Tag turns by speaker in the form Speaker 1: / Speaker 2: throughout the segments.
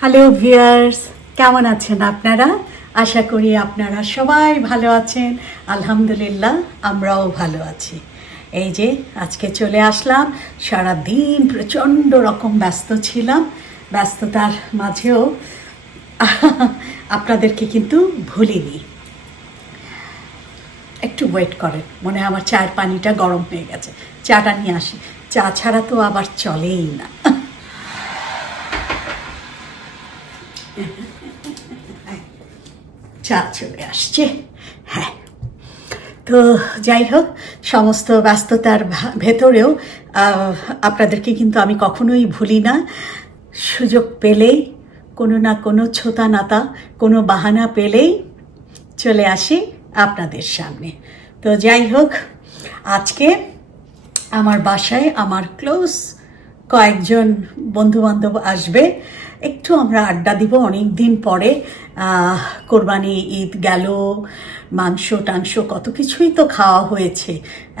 Speaker 1: Hello viewers কেমন আছেন আপনারা? আশা করি আপনারা সবাই ভালো আছেন। আলহামদুলিল্লাহ, আমরাও ভালো আছি। এই যে, আজকে চলে আসলাম। সারা দিন প্রচণ্ড রকম ব্যস্ত ছিলাম। ব্যস্ততার মাঝেও আপনাদেরকে কিন্তু ভুলিনি। একটু ওয়েট করেন। মনে হয় আমার চায়ের পানিটা গরম হয়ে গেছে। চাটা নিয়ে আসি। চা ছাড়া তো আবার চলেই না। চা চলে আসছে। হ্যাঁ। তো যাই হোক, সমস্ত ব্যস্ততার ভেতরেও আপনাদেরকে কিন্তু আমি কখনোই ভুলি না। সুযোগ পেলেই, কোনো না কোনো ছোতা নাতা, কোনো বাহানা পেলেই চলে আসি আপনাদের সামনে। তো যাই হোক, আজকে আমার বাসায় আমার ক্লোজ কয়েকজন বন্ধুবান্ধব আসবে। একটু আমরা আড্ডা দিব। অনেক দিন পরে কোরবানি ঈদ গেল, মাংস, টাংস কত কিছুই তো খাওয়া হয়েছে।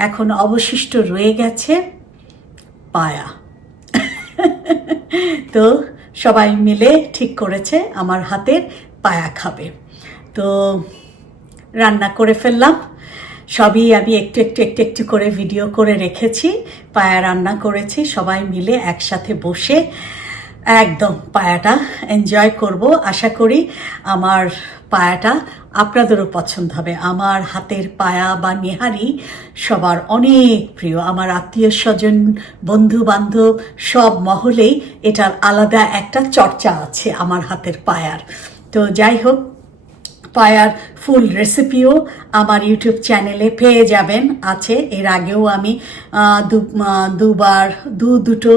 Speaker 1: এখন অবশিষ্ট রয়ে গেছে পায়া। তো সবাই মিলে ঠিক করেছে, আমার হাতের পায়া খাবে। তো রান্না করে ফেললাম। সবই আমি একটু একটু একটু একটু করে ভিডিও করে রেখেছি, পায়া রান্না করেছি। সবাই মিলে একসাথে বসে একদম পায়াটা এনজয় করব। আশা করি আমার পায়াটা আপনাদেরও পছন্দ হবে। আমার হাতের পায়া বা নেহারি সবার অনেক প্রিয়। আমার আত্মীয় স্বজন বন্ধু বান্ধব সব মহলেই এটার আলাদা একটা চর্চা আছে আমার হাতের পায়ার। তো যাই হোক পায়ার ফুল রেসিপিও আমার ইউটিউব চ্যানেলে পেয়ে যাবেন। আছে, এর আগেও আমি দুবার, দু, দুটো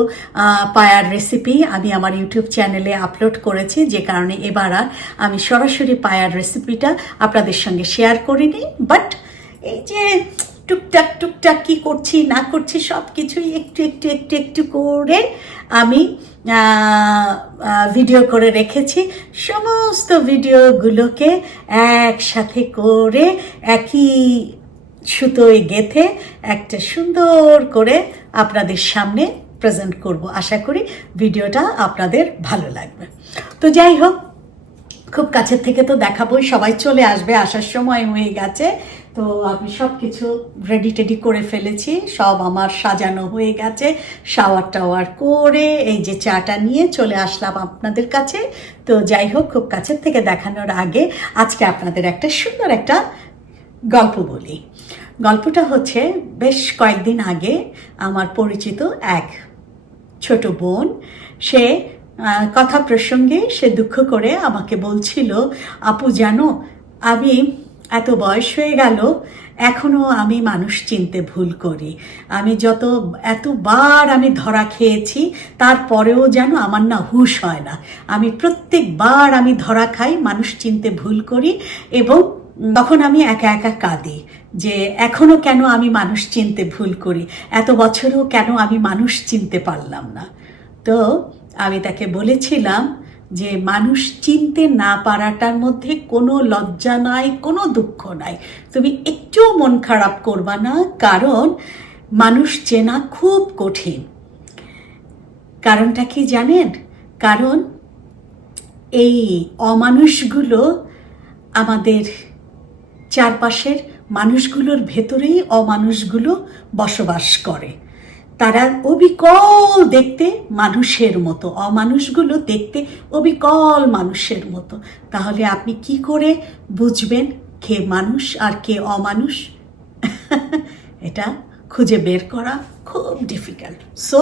Speaker 1: পায়ার রেসিপি আমি আমার ইউটিউব চ্যানেলে আপলোড করেছি। যে কারণে এবার আর আমি সরাসরি পায়ার রেসিপিটা আপনাদের সঙ্গে শেয়ার করিনি। বাট এই যে টুকটাক টুকটাক কি করছি, না করছি সব কিছুই একটু একটু একটু একটু করে আমি ভিডিও করে রেখেছি। সমস্ত ভিডিওগুলোকে একসাথে করে একই সুতোয় গেথে একটা সুন্দর করে আপনাদের সামনে প্রেজেন্ট করব। আশা করি ভিডিওটা আপনাদের ভালো লাগবে। তো যাই হোক, খুব কাছের থেকে তো দেখাবোই, সবাই চলে আসবে, আসার সময় হয়ে গেছে। তো আমি সব কিছু রেডি টেডি করে ফেলেছি। সব আমার সাজানো হয়ে গেছে। শাওয়ার টাওয়ার করে এই যে চাটা নিয়ে চলে আসলাম আপনাদের কাছে। তো যাই হোক, খুব কাছের থেকে দেখানোর আগে আজকে আপনাদের একটা সুন্দর একটা গল্প বলি। গল্পটা হচ্ছে, বেশ কয়েকদিন আগে আমার পরিচিত এক ছোট বোন, সে কথা প্রসঙ্গে সে দুঃখ করে আমাকে বলছিল, আপু, জানো, আমি এত বয়স হয়ে গেল এখনও আমি মানুষ চিনতে ভুল করি। আমি যত, এতবার আমি ধরা খেয়েছি, তারপরেও যেন আমার না হুঁশ হয় না। আমি প্রত্যেকবার আমি ধরা খাই, মানুষ চিনতে ভুল করি এবং তখন আমি একা একা কাঁদি যে এখনও কেন আমি মানুষ চিনতে ভুল করি, এত বছরও কেন আমি মানুষ চিনতে পারলাম না। তো আমি তাকে বলেছিলাম যে মানুষ চিনতে না পারাটার মধ্যে কোনো লজ্জা নাই, কোনো দুঃখ নাই। তুমি একটুও মন খারাপ করবা না, কারণ মানুষ চেনা খুব কঠিন। কারণটা কি জানেন? কারণ এই অমানুষগুলো আমাদের চারপাশের মানুষগুলোর ভেতরেই অমানুষগুলো বসবাস করে। তারা অবিকল দেখতে মানুষের মতো, অমানুষগুলো দেখতে অবিকল মানুষের মতো। তাহলে আপনি কি করে বুঝবেন কে মানুষ আর কে অমানুষ? এটা খুঁজে বের করা খুব ডিফিকাল্ট সো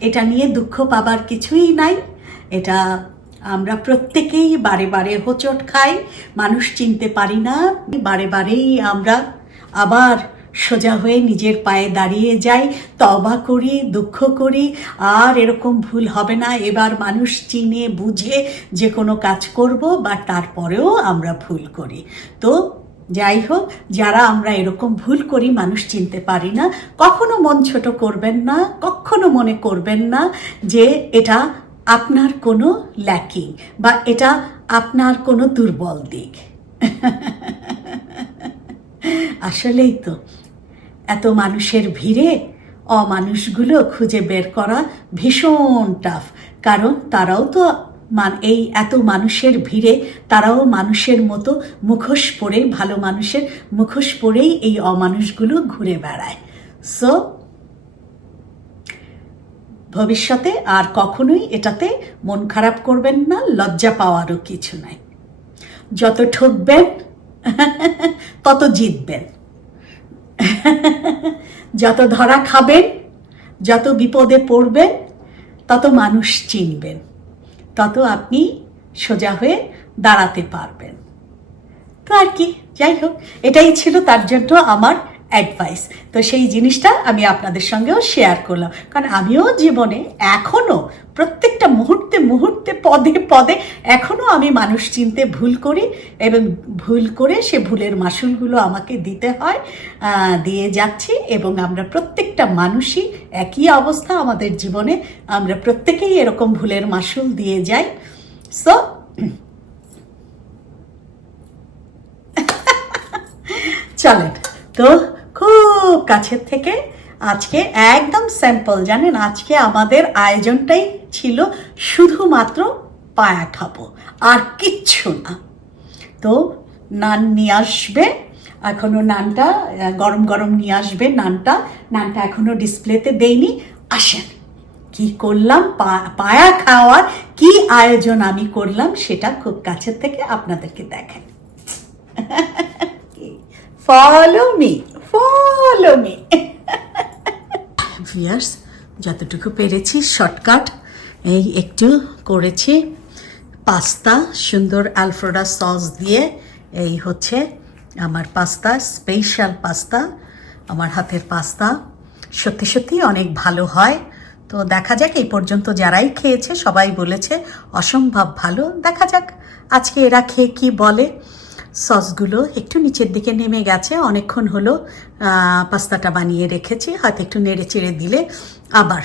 Speaker 1: এটা নিয়ে দুঃখ পাবার কিছুই নাই। এটা আমরা প্রত্যেকেই বারে বারে হোঁচট খাই। মানুষ চিনতে পারি না, বারে বারেই আমরা আবার সোজা হয়ে নিজের পায়ে দাঁড়িয়ে যাই তবা করি, দুঃখ করি, আর এরকম ভুল হবে না। এবার মানুষ চিনে, বুঝে যে কোনো কাজ করব বা তারপরেও আমরা ভুল করি। তো যাই হোক, যারা আমরা এরকম ভুল করি, মানুষ চিনতে পারি না। কখনো মন ছোট করবেন না, কখনো মনে করবেন না যে এটা আপনার কোনো ল্যাকিং বা এটা আপনার কোনো দুর্বল দিক। আসলেই তো। এত মানুষের ভিড়ে অমানুষগুলো খুঁজে বের করা ভীষণ টাফ কারণ তারাও তো মান, এই এত মানুষের ভিড়ে তারাও মানুষের মতো মুখোশ পরে ভালো মানুষের মুখোশ পরেই এই অমানুষগুলো ঘুরে বেড়ায়। সো ভবিষ্যতে আর কখনোই এটাতে মন খারাপ করবেন না, লজ্জা পাওয়ারও কিছু নাই। যত ঠকবেন, তত জিতবেন। যত ধরা খাবেন, যত বিপদে পড়বেন, তত মানুষ চিনবেন। তত আপনি সোজা হয়ে দাঁড়াতে পারবেন। তো আর কি, যাই হোক, এটাই ছিল তার জন্য আমার অ্যাডভাইস তো সেই জিনিসটা আমি আপনাদের সঙ্গেও শেয়ার করলাম। কারণ আমিও জীবনে এখনও প্রত্যেকটা মুহূর্তে মুহূর্তে পদে পদে এখনও আমি মানুষ চিনতে ভুল করি এবং ভুল করে সে ভুলের মাসুলগুলো আমাকে দিতে হয় দিয়ে যাচ্ছি এবং আমরা প্রত্যেকটা মানুষই একই অবস্থা আমাদের জীবনে, আমরা প্রত্যেকেই এরকম ভুলের মাসুল দিয়ে যাই। সো চলেন। তো খুব কাছের থেকে আজকে একদম স্যাম্পল, জানেন? আজকে আমাদের আয়োজনটাই ছিল শুধুমাত্র পায়া খাব, আর কিচ্ছু না। তো নান নিয়ে আসবে, এখনও নানটা, গরম গরম নিয়ে আসবে নানটা। নানটা এখনও ডিসপ্লেতে দেইনি। আসেন, কি করলাম? পায়া খাওয়ার কি আয়োজন আমি করলাম সেটা খুব কাছের থেকে আপনাদেরকে দেখেন। Follow me follow me. Viewers যতটুকু পেরেছি শর্টকাট এই একটু করেছি। পাস্তা, সুন্দর আলফ্রেডা সস দিয়ে, এই হচ্ছে আমার পাস্তা স্পেশাল পাস্তা, আমার হাতের পাস্তা। সত্যি সত্যি অনেক ভালো হয়। তো দেখা যাক, এই পর্যন্ত যারাই খেয়েছে, সবাই বলেছে অসম্ভব ভালো। দেখা যাক, আজকে এরা খেয়ে কি বলে। সসগুলো একটু নিচের দিকে নেমে গেছে, অনেকক্ষণ হলো পাস্তাটা বানিয়ে রেখেছি, হয়তো একটু নেড়ে চেড়ে দিলে আবার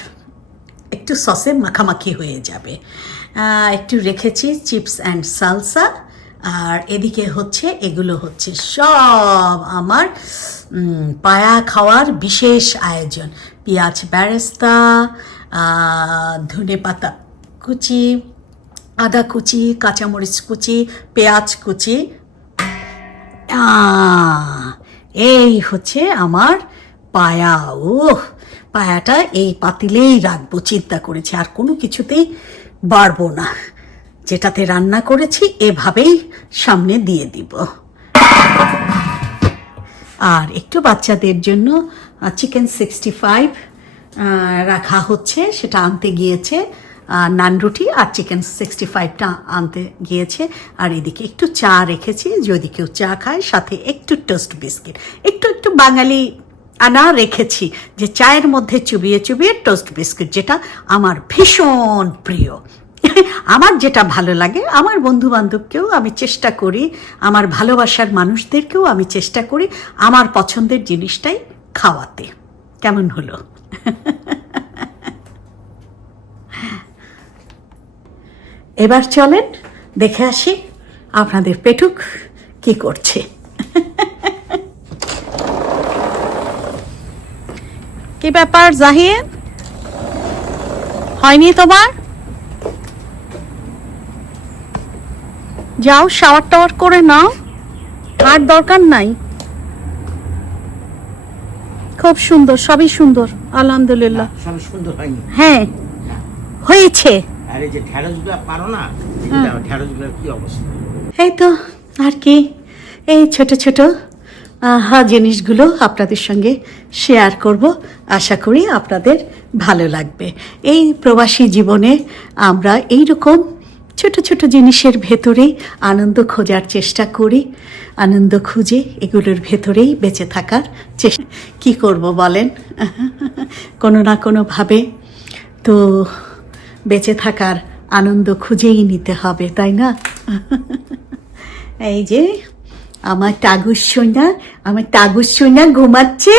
Speaker 1: একটু সসে মাখামাখি হয়ে যাবে। একটু রেখেছি চিপস অ্যান্ড সালসা, আর এদিকে হচ্ছে, এগুলো হচ্ছে সব আমার পায়া খাওয়ার বিশেষ আয়োজন। পেঁয়াজ ব্যারেস্তা ধনে পাতা কুচি, আদা কুচি, কাঁচামরিচ কুচি, পেঁয়াজ কুচি এই হচ্ছে আমার পায়া। ও পায়াটা এই পাতিলেই রাখব, চিন্তা করেছি, আর কোনো কিছুতেই বাড়বো না। যেটাতে রান্না করেছি, এভাবেই সামনে দিয়ে দিব। আর একটু বাচ্চাদের জন্য চিকেন সিক্সটি ফাইভ রাখা হচ্ছে, সেটা আনতে গিয়েছে। নান রুটি আর চিকেন সিক্সটি ফাইভটা আনতে গিয়েছে। আর এদিকে একটু চা রেখেছি। যদি কেউ চা খায়, সাথে একটু টোস্ট বিস্কিট একটু একটু বাঙালি আনা রেখেছি যে চায়ের মধ্যে চুবিয়ে চুবিয়ে টোস্ট বিস্কিট যেটা আমার ভীষণ প্রিয়। আমার যেটা ভালো লাগে, আমার বন্ধু বান্ধবকেও আমি চেষ্টা করি, আমার ভালোবাসার মানুষদেরকেও আমি চেষ্টা করি আমার পছন্দের জিনিসটাই খাওয়াতে। কেমন হলো? এবার চলেন দেখে আসি আপনাদের পেটুক কি করছে। কি ব্যাপার জাহিদ? হয়নি তোমার? যাও শাওয়ার টাওয়ার করে নাও। আর দরকার নাই। খুব সুন্দর সবই সুন্দর আলহামদুলিল্লাহ। হ্যাঁ হয়েছে।
Speaker 2: আর এই যে ঢেঁড়সগুলো পারো না ঢেঁড়সগুলোর কি অবস্থা।
Speaker 1: এই তো আর কি এই ছোট ছোট আহা জিনিসগুলো আপনাদের সঙ্গে শেয়ার করব। আশা করি আপনাদের ভালো লাগবে। এই প্রবাসী জীবনে আমরা এই রকম ছোট ছোট জিনিসের ভেতরেই আনন্দ খোঁজার চেষ্টা করি। আনন্দ খুঁজে এগুলোর ভেতরেই বেঁচে থাকার চেষ্টা কী করব বলেন? কোনো না কোনোভাবে তো বেঁচে থাকার আনন্দ খুঁজেই নিতে হবে, তাই না? এই যে, আমার টাগুর সোনা, আমার টাগুর সোনা ঘুমাচ্ছে,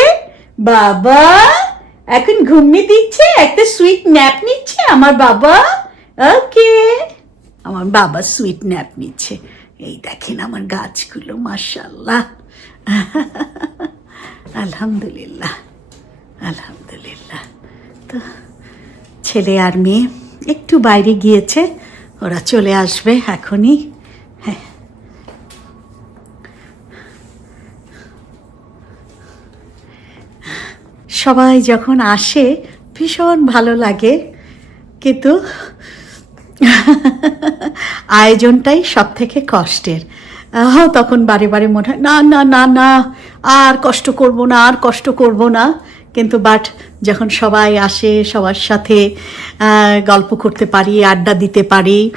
Speaker 1: বাবা! এখন ঘুমিয়ে দিচ্ছে, একটা সুইট ন্যাপ নিচ্ছে আমার বাবা। ওকে আমার বাবা সুইট ন্যাপ নিচ্ছে। এই দেখেন আমার গাছগুলো মার্শাল্লাহ আলহামদুলিল্লাহ আলহামদুলিল্লাহ। তো, ছেলে আর মেয়ে একটু বাইরে গিয়েছে, ওরা চলে আসবে এখনই। হ্যাঁ। সবাই যখন আসে, ভীষণ ভালো লাগে, কিন্তু আয়োজনটাই সব থেকে কষ্টের তখন বারে বারে মনে হয়, না না না না, আর কষ্ট করব না, আর কষ্ট করব না। কিন্তু বাট যখন সবাই আসে, সবার সাথে গল্প করতে পারি, আড্ডা দিতে পারি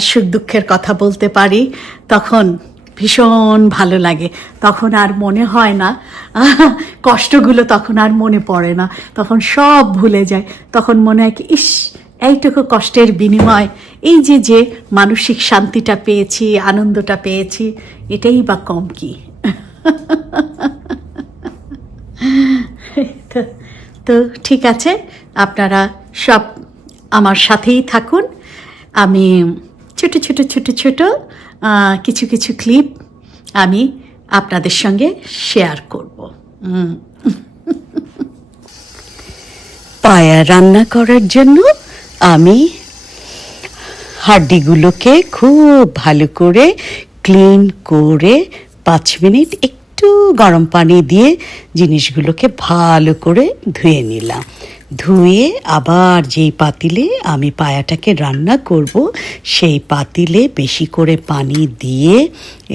Speaker 1: সুখ দুঃখের কথা বলতে পারি, তখন ভীষণ ভালো লাগে। তখন আর মনে হয় না, কষ্টগুলো তখন আর মনে পড়ে না। তখন সব ভুলে যায়। তখন মনে হয় কি, ইস, এইটুকু কষ্টের বিনিময়, এই যে যে মানসিক শান্তিটা পেয়েছি, আনন্দটা পেয়েছি, এটাই বা কম কি? তো ঠিক আছে, আপনারা সব আমার সাথেই থাকুন। আমি ছোট ছোট ছোট ছোট কিছু কিছু ক্লিপ আমি আপনাদের সঙ্গে শেয়ার করব। পায়া রান্না করার জন্য আমি হাড্ডিগুলোকে খুব ভালো করে ক্লিন করে পাঁচ মিনিট একটু গরম পানি দিয়ে জিনিসগুলোকে ভালো করে ধুয়ে নিলাম। ধুয়ে আবার যেই পাতিলে আমি পায়াটাকে রান্না করব, সেই পাতিলে বেশি করে পানি দিয়ে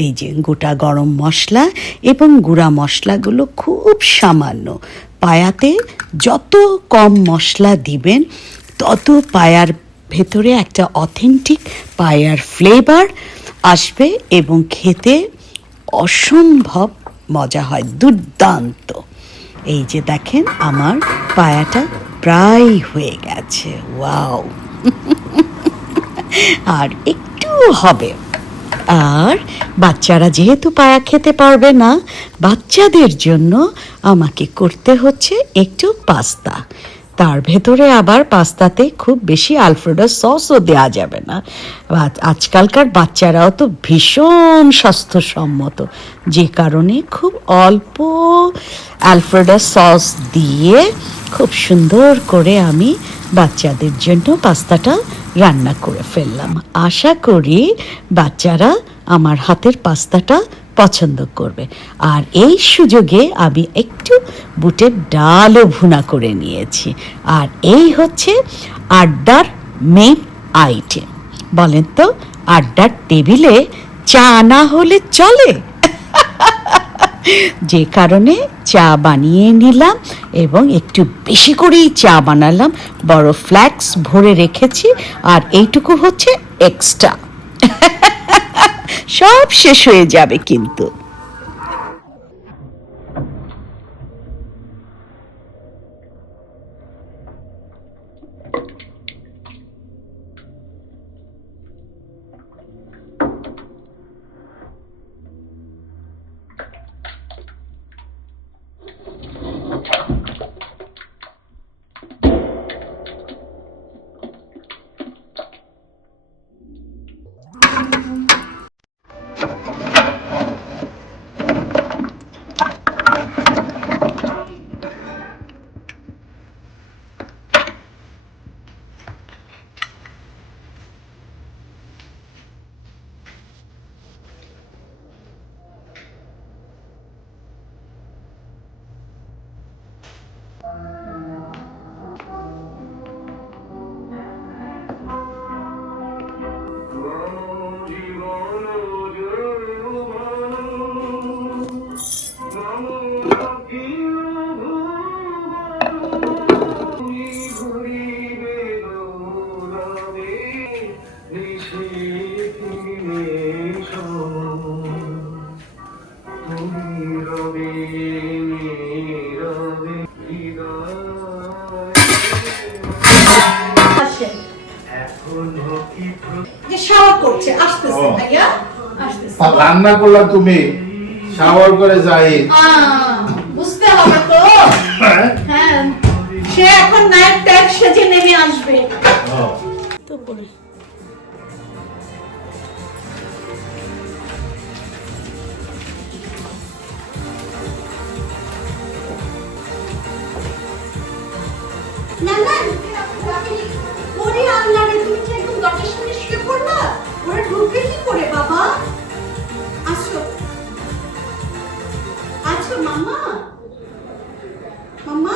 Speaker 1: এই যে গোটা গরম মশলা এবং গুঁড়া মশলাগুলো খুব সামান্য পায়াতে যত কম মশলা দিবেন, তত পায়ার ভেতরে একটা অথেন্টিক পায়ার ফ্লেভার আসবে এবং খেতে অসম্ভব মজা হয়, দুর্দান্ত। এই যে দেখেন, আমার পায়াটা প্রায় হয়ে গেছে। ওয়াও। আর একটু হবে। আর বাচ্চারা যেহেতু পায়া খেতে পারবে না, বাচ্চাদের জন্য আমাকে করতে হচ্ছে একটু পাস্তা। তার ভেতরে আবার পাস্তাতে খুব বেশি আলফ্রেডো সসও দেওয়া যাবে না। আজকালকার বাচ্চারাও তো ভীষণ স্বাস্থ্যসম্মত। যে কারণে খুব অল্প আলফ্রেডো সস দিয়ে খুব সুন্দর করে আমি বাচ্চাদের জন্য পাস্তাটা রান্না করে ফেললাম। আশা করি বাচ্চারা আমার হাতের পাস্তাটা পছন্দ করবে। আর এই সুযোগে আমি একটু বুটের ডালও ভুনা করে নিয়েছি। আর এই হচ্ছে আড্ডার মেন আইটেম বলেন তো, আড্ডার টেবিলে চা না হলে চলে? যে কারণে চা বানিয়ে নিলাম এবং একটু বেশি করেই চা বানালাম। বড় ফ্ল্যাক্স ভরে রেখেছি। আর এইটুকু হচ্ছে এক্সট্রা সব শেষ হয়ে যাবে কিন্তু।
Speaker 3: রান্না করলাম তুমি। শাওয়ার করে যাই।
Speaker 1: বুঝতে হবে তো।
Speaker 3: হ্যাঁ?
Speaker 1: হ্যাঁ সে এখন নাইট ট্যাগ সেজে নেমে আসবে। আসো মাম্মা। মাম্মা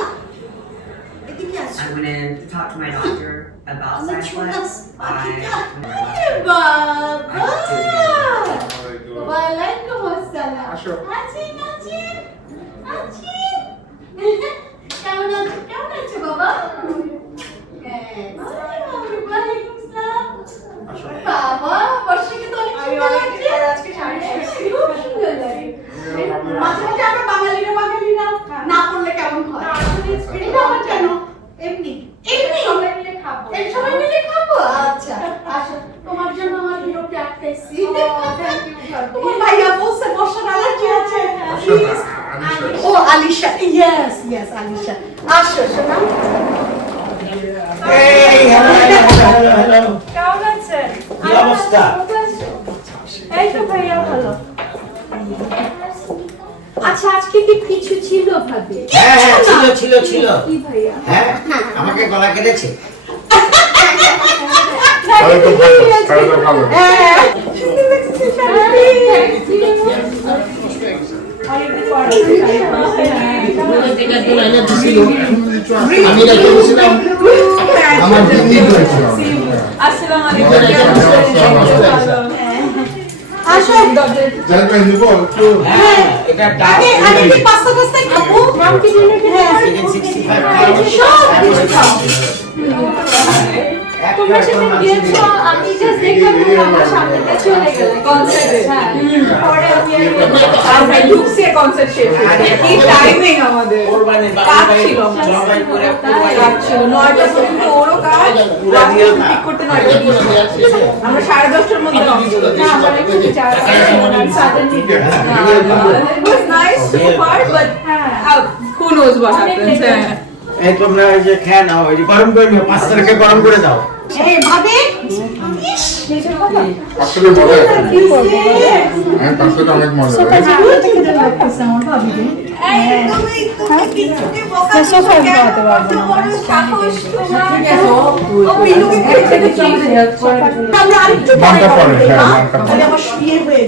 Speaker 1: এদিকে আসো।
Speaker 4: I'm gonna talk to my doctor about
Speaker 1: আমার
Speaker 4: side
Speaker 1: ছোটা
Speaker 4: flex.
Speaker 1: পাখিটা।
Speaker 4: I,
Speaker 1: এ বাবা! ওয়ালাইকুম আসসালাম।
Speaker 3: আসো।
Speaker 1: আছেন আছেন আছেন কেমন আছো? কেমন আছো বাবা হ্যাঁ, ওয়ালাইকুম আসসালাম। বাবা বর্ষাকে তো অনেক সুন্দর লাগছে। খুব সুন্দর লাগে। মাঝে মাঝে আমরা বাঙালিরা বাঙালিরা না পড়লে কেমন হয় এটা আবার কেন এমনি এমনি এই সবাই মিলে খাব আচ্ছা আসো তোমার জন্য আমার হিরোকে আটকাইছি তোমার ভাইয়া বলছে বর্ষার অ্যালার্জি আছে ও আলিশা ইয়েস ইয়েস আলিশা আসো শোনা
Speaker 2: এই, hello, hello, hello, hello.
Speaker 5: কেমন আছেন
Speaker 2: কি অবস্থা?
Speaker 5: এই তো ভাইয়া ভালো আচ্ছা আজকে কি কিছু ছিল ভাবি?
Speaker 2: হ্যাঁ হ্যাঁ ছিল ছিল ছিল।
Speaker 5: কি ভাইয়া?
Speaker 2: হ্যাঁ আমাকে গলা কেটেছে?
Speaker 3: তাহলে তো ভালো তাহলে তো ভালো।
Speaker 2: আমি রেখে দিয়েছিলাম আমার হিন্দি হয়েছিল
Speaker 5: আসসালামু
Speaker 1: আসো
Speaker 3: যাইবে নিব একটু
Speaker 2: হ্যাঁ। এটা
Speaker 1: আগে আগে কি পাস্তা পাস্তা খাব? মাম কি দিনে কি
Speaker 2: চিকেন সিক্সটি ফাইভ
Speaker 1: সব কিছু খাও
Speaker 5: তোমরা সেদিন গিয়েছো আমি জাস্ট দেখলাম তোমরা আমার সামনে দিয়ে চলে গেলে কনসার্টে হ্যাঁ পরে আমি আর আমরা ঢুকছে কনসার্ট শেষ হয়েছে কি টাইমিং আমাদের কাজ ছিল কাজ ছিল নয়টা পর্যন্ত ওরও কাজ ঠিক করতে নয়টা। আমরা সাড়ে দশটার মধ্যে না, আমার একটু চার suddenly it was nice so far but uh, who knows what happens হ্যাঁ।
Speaker 2: এই তোমরা ওই যে খেয়ে নাও ওই যে গরম করে নিও পাঁচ তারিখে গরম করে দাও।
Speaker 1: এই ভাবে
Speaker 3: হ্যাঁ
Speaker 1: করব,
Speaker 3: হ্যাঁ,
Speaker 1: হ্যাঁ? হয়ে হয়ে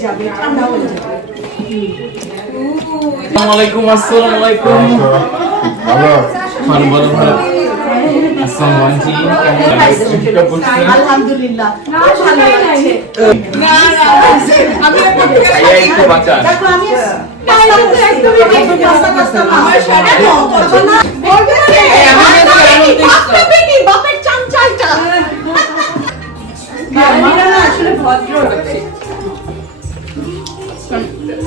Speaker 6: আসসালামাইকুম আসসালামাইকুম
Speaker 3: ভালো
Speaker 6: ভালো ভালো ভালো
Speaker 1: আলহামদুলিল্লাহ
Speaker 5: আসলে ভদ্র হচ্ছে।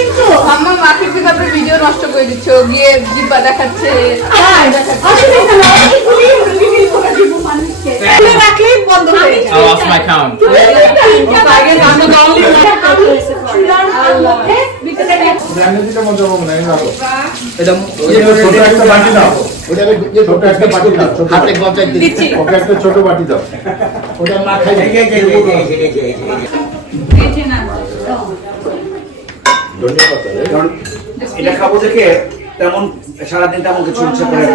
Speaker 1: কিন্তু
Speaker 5: মাম্মা মাকে কীভাবে ভিডিও নষ্ট করে দিচ্ছ গিয়ে জিব্বা দেখাচ্ছে
Speaker 1: হয়ে
Speaker 3: ছোট একটা বাটি দাও ছোট একটা বাটি দাও ছোট
Speaker 2: হাতে গজাই দিচ্ছি
Speaker 3: ওকে একটা ছোট বাটি দাও
Speaker 2: ওটা মাথায় এই
Speaker 7: কারণ এটা খাব দেখে তেমন সারাদিন তেমন কিছু ইচ্ছা করে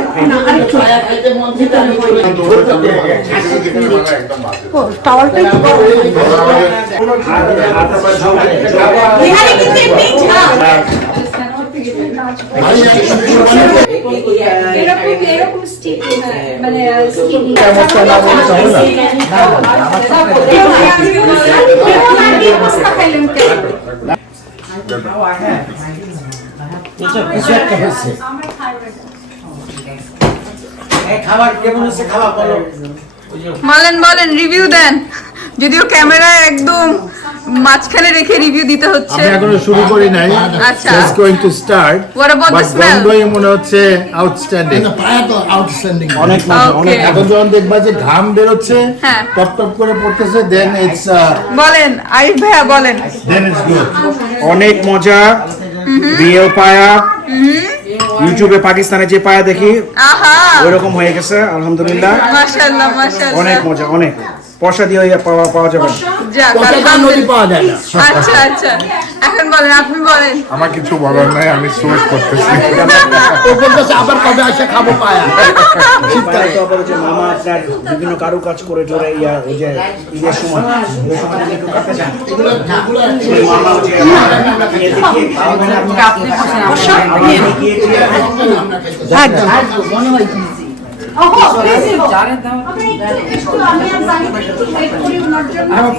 Speaker 5: মানে
Speaker 2: খাবার কেমন হচ্ছে খাবার বলো?
Speaker 8: বলেন বলেন রিভিউ দেন। যদিও ক্যামেরা একদম মাঝখানে রেখে রিভিউ দিতে হচ্ছে।
Speaker 3: আমি এখনও শুরু করি নাই।
Speaker 8: আচ্ছা।
Speaker 3: Just going to start
Speaker 8: What about the
Speaker 3: but
Speaker 8: smell?
Speaker 3: গন্ধই মনে হচ্ছে আউটস্ট্যান্ডিং না পায়াত আউটস্ট্যান্ডিং
Speaker 2: অনেক
Speaker 8: ওকে
Speaker 3: এখন যখন দেখবা যে ঘাম বেরোচ্ছে
Speaker 8: হ্যাঁ।
Speaker 3: টপ টপ করে পড়তেছে দেন ইটস
Speaker 8: বলেন আরিফ ভাইয়া বলেন।
Speaker 3: দেন ইটস গুড
Speaker 7: অনেক মজা। রিয়েল পায়া। ইউটিউবে পাকিস্তানে যে পায়া দেখি
Speaker 8: আহা।
Speaker 7: ওইরকম হয়ে গেছে আলহামদুলিল্লাহ।
Speaker 8: মাশাআল্লাহ মাশাআল্লাহ।
Speaker 7: অনেক মজা অনেক। পয়সা দিয়ে ওই পাওয়া পাওয়া যাবে না।
Speaker 8: যাক আলহামদুলিল্লাহ। আচ্ছা আচ্ছা। এখন বলেন আপনি বলেন।
Speaker 9: আমার কিছু বলার নাই আমি সোর্স করতেছি।
Speaker 2: ও বলতেছে আবার কবে আসে খাব পায়া?
Speaker 7: শীতকালে তো আবার যে মামা আপনার বিভিন্ন কারুকাজ করে টোরে ইয়া ওই যে ঈদের সময় ওই সময় যদি একটু কাটতে চান ওই মামা ওই যে ইয়ে আপনি। আপনি দেখিয়ে দিয়ে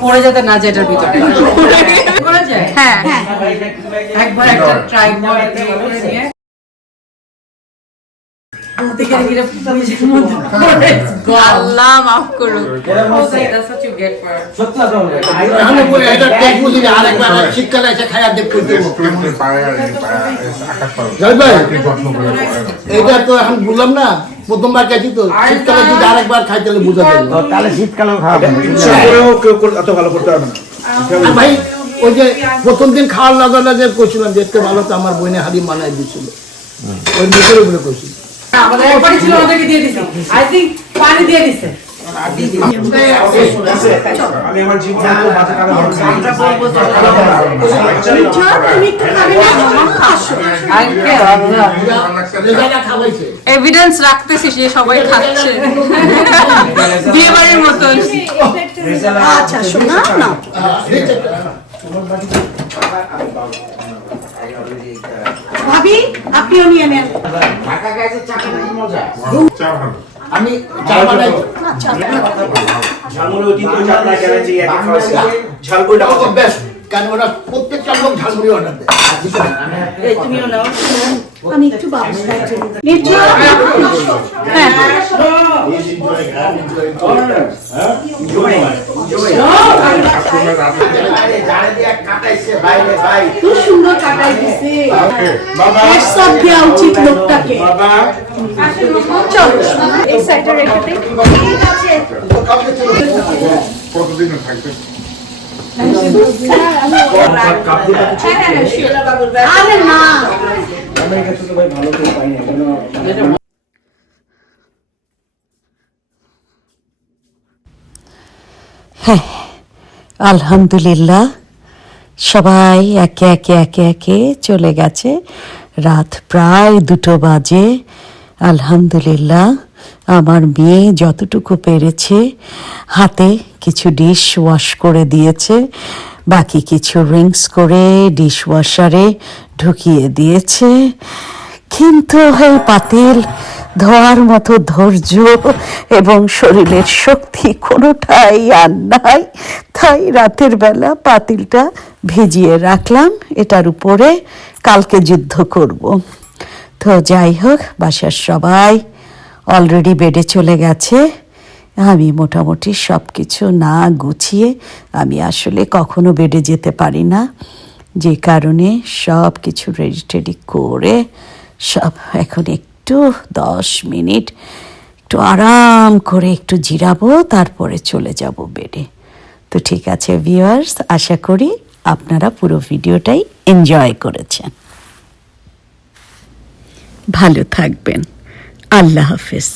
Speaker 5: পড়ে যেতে না যায় এটার ভিতরে।
Speaker 8: হ্যাঁ।
Speaker 5: একবার একটা ট্রাই করে দিয়ে।
Speaker 2: শীতকালে এসে খায়া দেখতে। এইটা তো এখন বললাম না প্রথমবার গেছি তো শীতকালে যদি আরেকবার খাই তাহলে বোঝা যাবে
Speaker 9: তাহলে শীতকালেও
Speaker 7: এত ভালো করতে পারবে না
Speaker 2: ভাই ওই যে প্রথম দিন খাওয়ার লগে লগে কইছিলাম দেখতে ভালো তো আমার বইনে হাড়ি মানাই দিছিল ওই মুখের উপরে কইছিল
Speaker 5: আমাদের একবারই ছিল আমাদেরকে দিয়ে দিছে। আই থিংক পানি দিয়ে দিছে।
Speaker 7: আমি আমার জীবনে তো মাথা কাটা ভালো
Speaker 2: রেজাইলা খাওয়াইছে
Speaker 8: এভিডেন্স রাখতেছি যে সবাই খাচ্ছে। বিয়ে বাড়ির মতন
Speaker 10: আচ্ছা শোনা না। ভাবি আপনিও নিয়ে নেন।
Speaker 9: চা ভালো
Speaker 2: আমি চা বানাই।
Speaker 7: ঝালমুড়ি ওই দিন তো আপনার যে একে খাওয়া ঝালমুড়িটা কত
Speaker 2: বেস্ট কারণ ওরা প্রত্যেকটা লোক ঝালমুড়ি অর্ডার দেয়?
Speaker 10: আমি একটু বাবুর জন্য নিচ্ছ। হ্যাঁ। দিই
Speaker 9: কতদিনে থাকবে?
Speaker 1: আলহামদুলিল্লাহ। সবাই একে একে একে একে চলে গেছে। রাত প্রায় দুটো বাজে। আলহামদুলিল্লাহ। আমার মেয়ে যতটুকু পেরেছে, হাতে কিছু ডিশ ওয়াশ করে দিয়েছে, বাকি কিছু রিংস করে ডিশ ওয়াশারে ঢুকিয়ে দিয়েছে। কিন্তু এই পাতিল, ধোয়ার মতো ধৈর্য এবং শরীরের শক্তি কোনোটাই আর নাই। তাই রাতের বেলা পাতিলটা ভিজিয়ে রাখলাম, এটার উপরে কালকে যুদ্ধ করব। তো যাই হোক, বাসার সবাই অলরেডি বেডে চলে গেছে। আমি মোটামুটি সব কিছু না গুছিয়ে আমি আসলে কখনো বেডে যেতে পারি না। যে কারণে সব কিছু রেডি টেডি করে সব এখন একটু দশ মিনিট একটু আরাম করে একটু জিরাবো, তারপরে চলে যাব বেডে তো ঠিক আছে ভিউয়ার্স আশা করি আপনারা পুরো ভিডিওটাই এনজয় করেছেন। ভালো থাকবেন। আল্লাহ হাফেজ